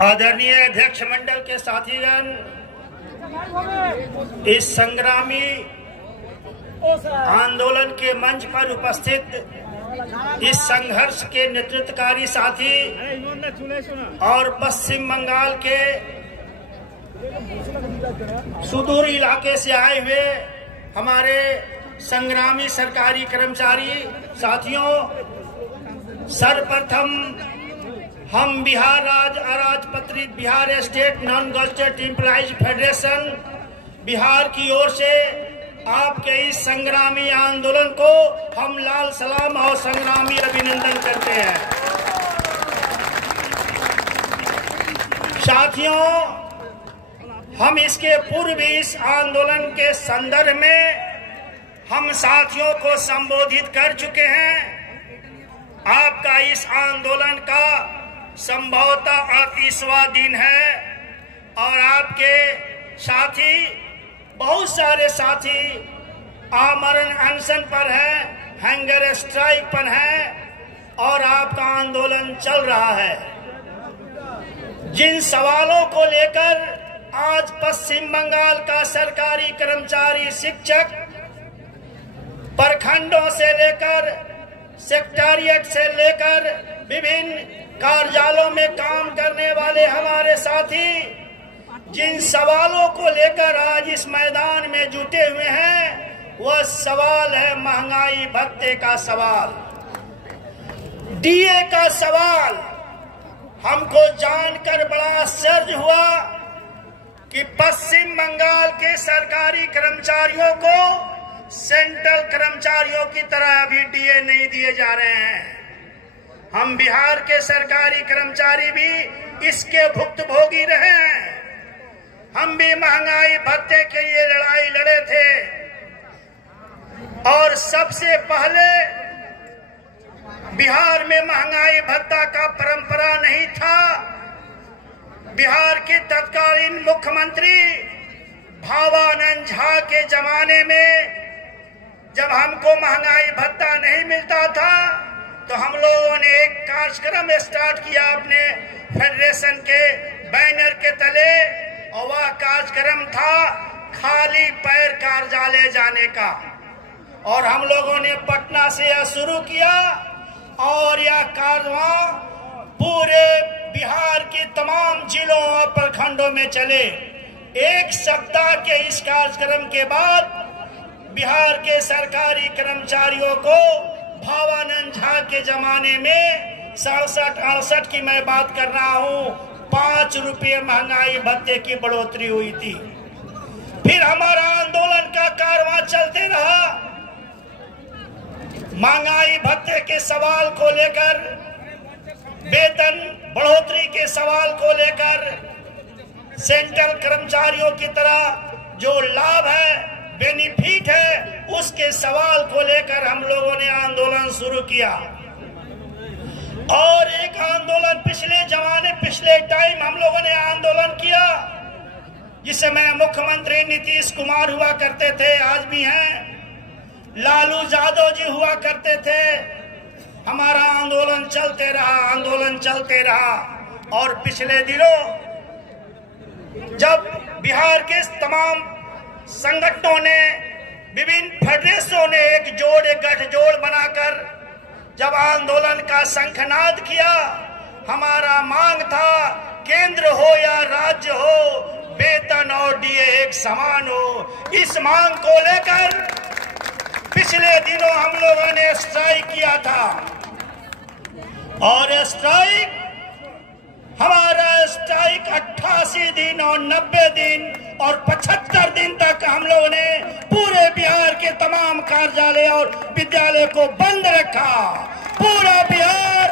आदरणीय अध्यक्ष मंडल के साथीगण, इस संग्रामी आंदोलन के मंच पर उपस्थित इस संघर्ष के नेतृत्वकारी साथी और पश्चिम बंगाल के सुदूर इलाके से आए हुए हमारे संग्रामी सरकारी कर्मचारी साथियों, सर्वप्रथम हम बिहार राज्य अराजपत्रित Bihar state non gazetted employees federation Bihar की ओर से आपके इस संग्रामी आंदोलन को हम लाल सलाम और संग्रामी अभिनंदन करते हैं। साथियों, हम इसके पूर्व इस आंदोलन के संदर्भ में हम साथियों को संबोधित कर चुके हैं। आपका इस आंदोलन का संभवतः 38वां दिन है और आपके साथी, बहुत सारे साथी आमरण अनशन पर हैं, हंगर स्ट्राइक पर हैं और आपका आंदोलन चल रहा है। जिन सवालों को लेकर आज पश्चिम बंगाल का सरकारी कर्मचारी, शिक्षक, प्रखंडों से लेकर सेक्रेटेरिएट से लेकर विभिन्न कार्यालयों में काम करने वाले हमारे साथी जिन सवालों को लेकर आज इस मैदान में जुटे हुए हैं, वह सवाल है महंगाई भत्ते का सवाल, डीए का सवाल। हमको जानकर बड़ा आश्चर्य हुआ कि पश्चिम बंगाल के सरकारी कर्मचारियों को सेंट्रल कर्मचारियों की तरह अभी डीए नहीं दिए जा रहे हैं। हम बिहार के सरकारी कर्मचारी भी इसके भुक्तभोगी रहे हैं। हम भी महंगाई भत्ते के लिए लड़ाई लड़े थे और सबसे पहले बिहार में महंगाई भत्ता का परंपरा नहीं था। बिहार के तत्कालीन मुख्यमंत्री भावानंद झा के जमाने में जब हमको महंगाई भत्ता नहीं मिलता था तो हम लोगों ने एक कार्यक्रम स्टार्ट किया अपने फेडरेशन के बैनर के तले, और वह कार्यक्रम था खाली पैर कार्यालय जाने का। और हम लोगों ने पटना से यह शुरू किया और यह कार्यक्रम पूरे बिहार के तमाम जिलों और प्रखंडों में चले। एक सप्ताह के इस कार्यक्रम के बाद बिहार के सरकारी कर्मचारियों को भावानंद झा के जमाने में 67-68 की मैं बात कर रहा हूँ, 5 रुपये महंगाई भत्ते की बढ़ोतरी हुई थी। फिर हमारा आंदोलन का कारवां चलते रहा। महंगाई भत्ते के सवाल को लेकर, वेतन बढ़ोतरी के सवाल को लेकर, सेंट्रल कर्मचारियों की तरह जो लाभ है, बेनिफिट है, उसके सवाल को लेकर हम लोगों ने आंदोलन शुरू किया। और एक आंदोलन पिछले टाइम हम लोगों ने आंदोलन किया जिस समय मुख्यमंत्री नीतीश कुमार हुआ करते थे, आज भी हैं, लालू यादव जी हुआ करते थे। हमारा आंदोलन चलते रहा और पिछले दिनों जब बिहार के तमाम संगठनों ने, विभिन्न फेडरेशनों ने एक गठजोड़ बनाकर जब आंदोलन का शंखनाद किया, हमारा मांग था केंद्र हो या राज्य हो, वेतन और डीए एक समान हो। इस मांग को लेकर पिछले दिनों हम लोगों ने स्ट्राइक किया था और हमारा स्ट्राइक 88 दिन और 90 दिन और 75 दिन तक हम लोगों ने पूरे बिहार के तमाम कार्यालय और विद्यालय को बंद रखा। पूरा बिहार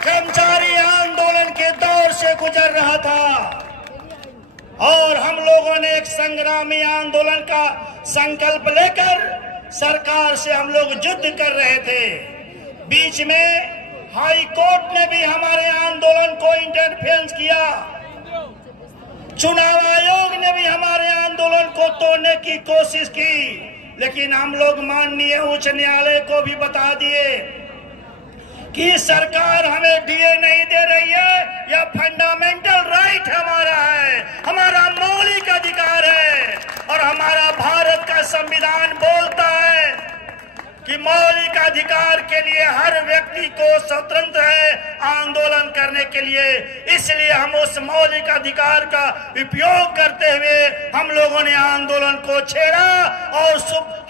कर्मचारी आंदोलन के दौर से गुजर रहा था और हम लोगों ने एक संग्रामी आंदोलन का संकल्प लेकर सरकार से हम लोग युद्ध कर रहे थे। बीच में हाई कोर्ट ने भी हमारे आंदोलन को इंटरफेरेंस किया, चुनाव आयोग ने भी हमारे आंदोलन को तोड़ने की कोशिश की, लेकिन हम लोग माननीय उच्च न्यायालय को भी बता दिए कि सरकार हमें डीए नहीं दे रही है, यह फंडामेंटल कि मौलिक अधिकार के लिए हर व्यक्ति को स्वतंत्र है आंदोलन करने के लिए। इसलिए हम उस मौलिक अधिकार का उपयोग करते हुए हम लोगों ने आंदोलन को छेड़ा और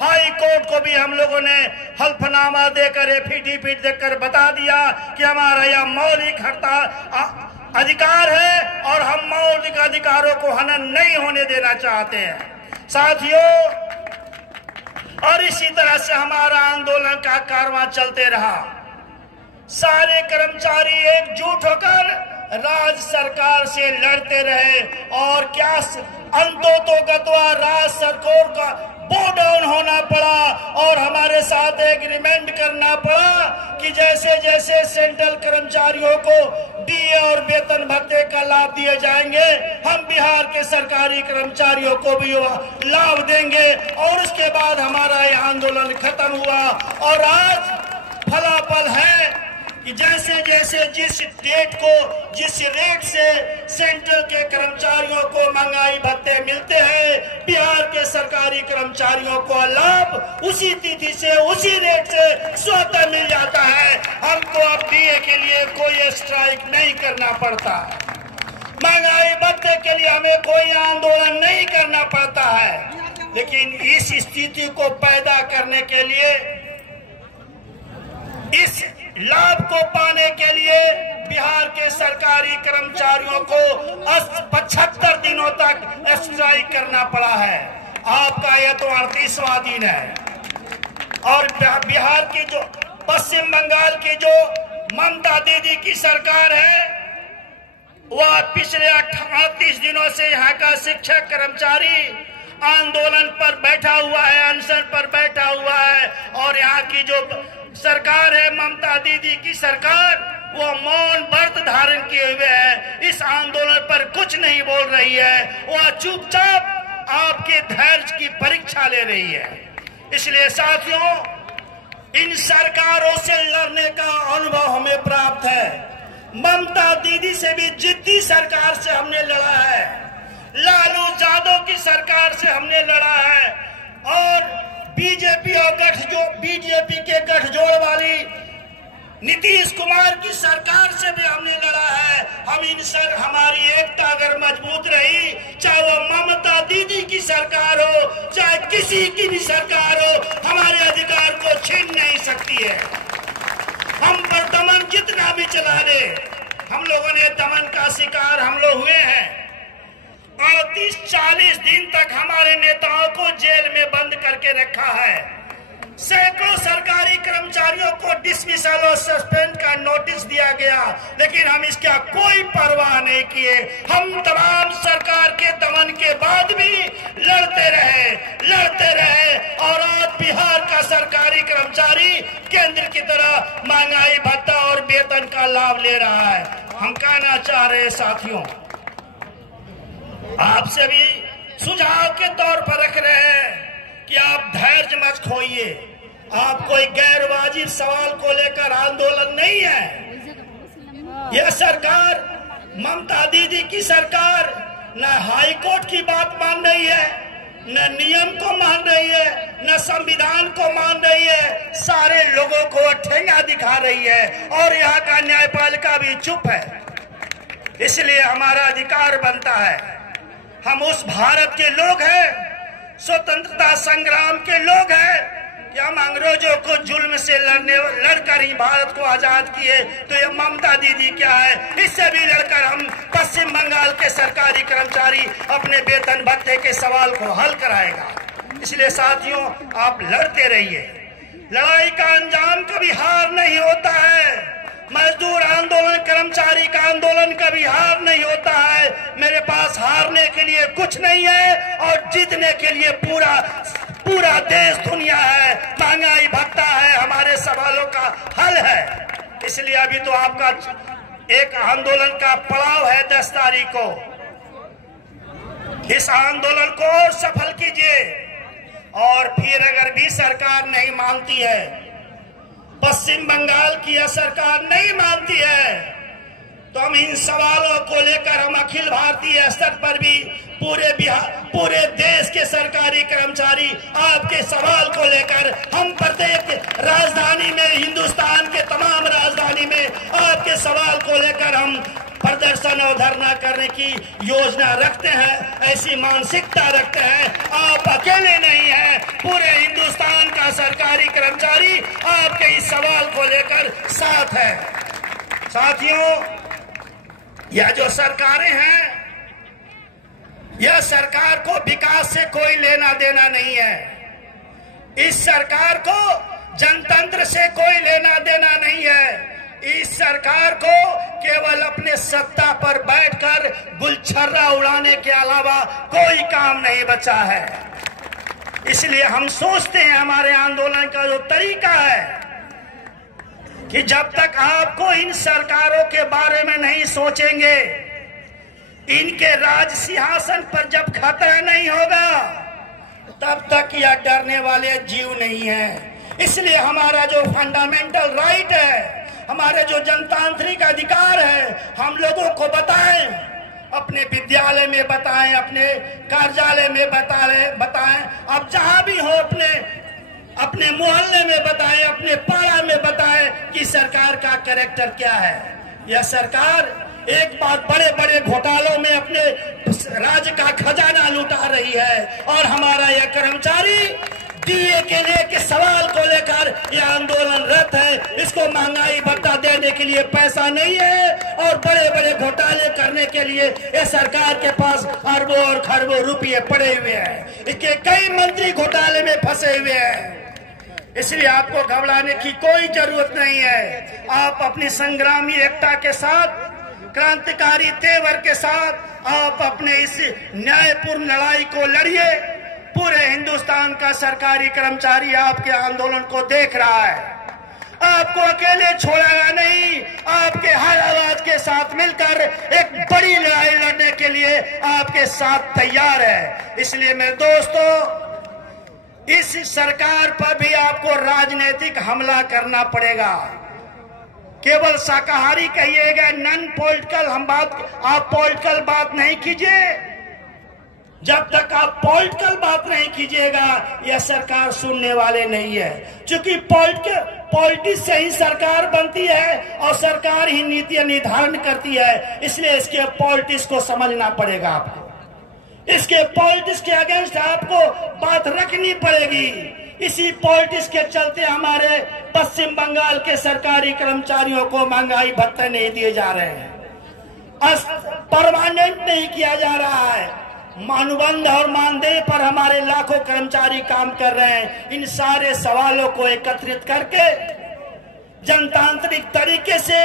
हाई कोर्ट को भी हम लोगों ने हल्फनामा देकर एफिडेविट देकर बता दिया कि हमारा यह मौलिक अधिकार है और हम मौलिक अधिकारों को हनन नहीं होने देना चाहते हैं साथियों। और इसी तरह से हमारा आंदोलन का कारवां चलते रहा। सारे कर्मचारी एकजुट होकर राज्य सरकार से लड़ते रहे और क्या अंततोगत्वा राज्य सरकार का बो डाउन होना पड़ा और हमारे साथ एग्रीमेंट करना पड़ा कि जैसे जैसे सेंट्रल कर्मचारियों को डीए और वेतन भत्ते का लाभ दिए जाएंगे हम बिहार के सरकारी कर्मचारियों को भी लाभ देंगे। और उसके बाद हमारा यह आंदोलन खत्म हुआ और आज फलाफल है कि जैसे जैसे जिस रेट से सेंट्रल के कर्मचारियों को महंगाई भत्ते मिलते हैं बिहार के सरकारी कर्मचारियों को लाभ उसी तिथि से उसी रेट से स्वतः मिल जाता है। हमको अब डीए के लिए कोई स्ट्राइक नहीं करना पड़ता, महंगाई भत्ते के लिए हमें कोई आंदोलन नहीं करना पड़ता है। लेकिन इस स्थिति को पैदा करने के लिए, इस लाभ को पाने के लिए बिहार के सरकारी कर्मचारियों को 75 दिनों तक स्ट्राइक करना पड़ा है। आपका यह तो 38वां दिन है। और बिहार की जो पश्चिम बंगाल की जो ममता दीदी की सरकार है वह पिछले 38 दिनों से यहाँ का शिक्षक कर्मचारी आंदोलन पर बैठा हुआ है, अनशन पर बैठा हुआ है। और यहाँ की जो सरकार है ममता दीदी की सरकार वो मौन व्रत धारण किए हुए है, इस आंदोलन पर कुछ नहीं बोल रही है, वह चुपचाप आपके धैर्य की परीक्षा ले रही है। इसलिए साथियों इन सरकारों से लड़ने का अनुभव हमें प्राप्त है। ममता दीदी से भी जिद्दी सरकार से हमने लड़ा है, लालू यादव की सरकार से हमने लड़ा है और बीजेपी के गठजोड़ वाली नीतीश कुमार की सरकार से भी हमने लड़ा है। हमारी एकता अगर मजबूत रही, चाहे वो ममता दीदी की सरकार हो चाहे किसी की भी सरकार हो, हमारे अधिकार को छीन नहीं सकती है। हम पर दमन जितना भी चला दे, हम लोगों ने दमन का शिकार हम लोग हुए हैं। 38-40 दिन तक हमारे नेताओं को जेल में बंद करके रखा है। सैकड़ों सरकारी कर्मचारियों को डिसमिसल और सस्पेंड का नोटिस दिया गया, लेकिन हम इसका कोई परवाह नहीं किए। हम तमाम सरकार के दमन के बाद भी लड़ते रहे और आज बिहार का सरकारी कर्मचारी केंद्र की तरह महंगाई भत्ता और वेतन का लाभ ले रहा है। हम कहना चाह रहे हैं साथियों, आपसे भी सुझाव के तौर पर रख रहे हैं कि आप धैर्य मत खोइए। आप कोई गैर वाजिब सवाल को लेकर आंदोलन नहीं है। यह सरकार ममता दीदी की सरकार न हाई कोर्ट की बात मान रही है, न नियम को मान रही है, न संविधान को मान रही है, सारे लोगों को ठेंगा दिखा रही है और यहाँ का न्यायपालिका भी चुप है। इसलिए हमारा अधिकार बनता है, हम उस भारत के लोग हैं, स्वतंत्रता संग्राम के लोग हैं कि हम अंग्रेजों को जुल्म से लड़कर ही भारत को आजाद किए। तो ये ममता दीदी क्या है, इससे भी लड़कर हम पश्चिम बंगाल के सरकारी कर्मचारी अपने वेतन भत्ते के सवाल को हल कराएगा। इसलिए साथियों आप लड़ते रहिए, लड़ाई का अंजाम कभी हार नहीं होता है। मजदूर आंदोलन, कर्मचारी का आंदोलन कभी हार नहीं होता है। मेरे पास हारने के लिए कुछ नहीं है और जीतने के लिए पूरा देश दुनिया है, महंगाई भत्ता है, हमारे सवालों का हल है। इसलिए अभी तो आपका एक आंदोलन का पड़ाव है 10 तारीख को। इस आंदोलन को और सफल कीजिए और फिर अगर भी सरकार नहीं मानती है, पश्चिम बंगाल की यह सरकार नहीं मानती है, तो तो हम इन सवालों को लेकर हम अखिल भारतीय स्तर पर भी पूरे देश के सरकारी कर्मचारी आपके सवाल को लेकर हम प्रत्येक राजधानी में, हिंदुस्तान के तमाम राजधानी में आपके सवाल को लेकर हम प्रदर्शन और धरना करने की योजना रखते हैं, ऐसी मानसिकता रखते हैं। आप अकेले नहीं हैं, पूरे हिंदुस्तान का सरकारी कर्मचारी आपके इस सवाल को लेकर साथ है। साथियों, यह जो सरकारें हैं, यह सरकार को विकास से कोई लेना देना नहीं है। इस सरकार को जनतंत्र से कोई लेना देना नहीं है। इस सरकार को केवल अपने सत्ता पर बैठकर गुलछर्रा उड़ाने के अलावा कोई काम नहीं बचा है। इसलिए हम सोचते हैं, हमारे आंदोलन का जो तरीका है कि जब तक आपको इन सरकारों के बारे में नहीं सोचेंगे, इनके राज सिंहासन पर जब खतरा नहीं होगा, तब तक यह डरने वाले जीव नहीं है। इसलिए हमारा जो फंडामेंटल राइट है, हमारे जो जनतांत्रिक अधिकार है, हम लोगों को बताएं, अपने विद्यालय में बताएं, अपने कार्यालय में बताएं, अब जहां भी हो अपने मोहल्ले में बताएं, अपने पाड़ा में बताएं कि सरकार का कैरेक्टर क्या है। यह सरकार एक बार बड़े बड़े घोटालों में अपने राज्य का खजाना लुटा रही है, और हमारा यह कर्मचारी डीए के लिए के सवाल को लेकर यह आंदोलनरत है। इसको महंगाई भत्ता देने के लिए पैसा नहीं है, और बड़े बड़े घोटाले करने के लिए यह सरकार के पास अरबों और खरबों रुपये पड़े हुए हैं। इसके कई मंत्री घोटाले में फंसे हुए हैं। इसलिए आपको घबराने की कोई जरूरत नहीं है। आप अपनी संग्रामी एकता के साथ, क्रांतिकारी तेवर के साथ आप अपने इस न्यायपूर्ण लड़ाई को लड़िए। पूरे हिंदुस्तान का सरकारी कर्मचारी आपके आंदोलन को देख रहा है, आपको अकेले छोड़ेगा नहीं, आपके हर आवाज के साथ मिलकर एक बड़ी लड़ाई लड़ने के लिए आपके साथ तैयार है। इसलिए मेरे दोस्तों, इस सरकार पर भी आपको राजनीतिक हमला करना पड़ेगा। केवल शाकाहारी कहिएगा, नॉन पॉलिटिकल आप पॉलिटिकल बात नहीं कीजिए। जब तक आप पॉलिटिकल बात नहीं कीजिएगा, यह सरकार सुनने वाले नहीं है। क्योंकि पॉलिटिक्स से ही सरकार बनती है और सरकार ही नीतियां निर्धारण करती है। इसलिए इसके पॉलिटिक्स को समझना पड़ेगा आपको। इसके पॉलिटिक्स के अगेंस्ट आपको बात रखनी पड़ेगी। इसी पॉलिटिक्स के चलते हमारे पश्चिम बंगाल के सरकारी कर्मचारियों को महंगाई भत्ते नहीं दिए जा रहे हैं, परमानेंट नहीं किया जा रहा है। अनुबंध और मानदेय पर हमारे लाखों कर्मचारी काम कर रहे हैं। इन सारे सवालों को एकत्रित करके जनतांत्रिक तरीके से,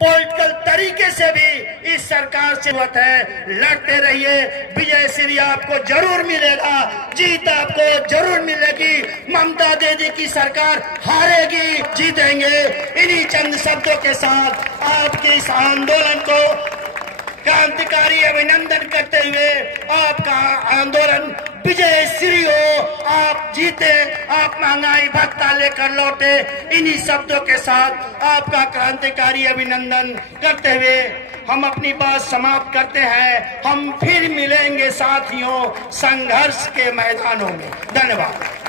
पॉलिटिकल तरीके से भी इस सरकार से जरूरत है। लड़ते रहिए, विजय श्री आपको जरूर मिलेगा, जीत आपको जरूर मिलेगी। ममता दीदी की सरकार हारेगी, जीतेंगे। इन्हीं चंद शब्दों के साथ आपके इस आंदोलन को क्रांतिकारी अभिनंदन करते हुए, आपका आंदोलन विजय श्री हो, आप जीते, आप महंगाई भत्ता लेकर लौटे। इन्हीं शब्दों के साथ आपका क्रांतिकारी अभिनंदन करते हुए हम अपनी बात समाप्त करते हैं। हम फिर मिलेंगे साथियों संघर्ष के मैदानों में। धन्यवाद।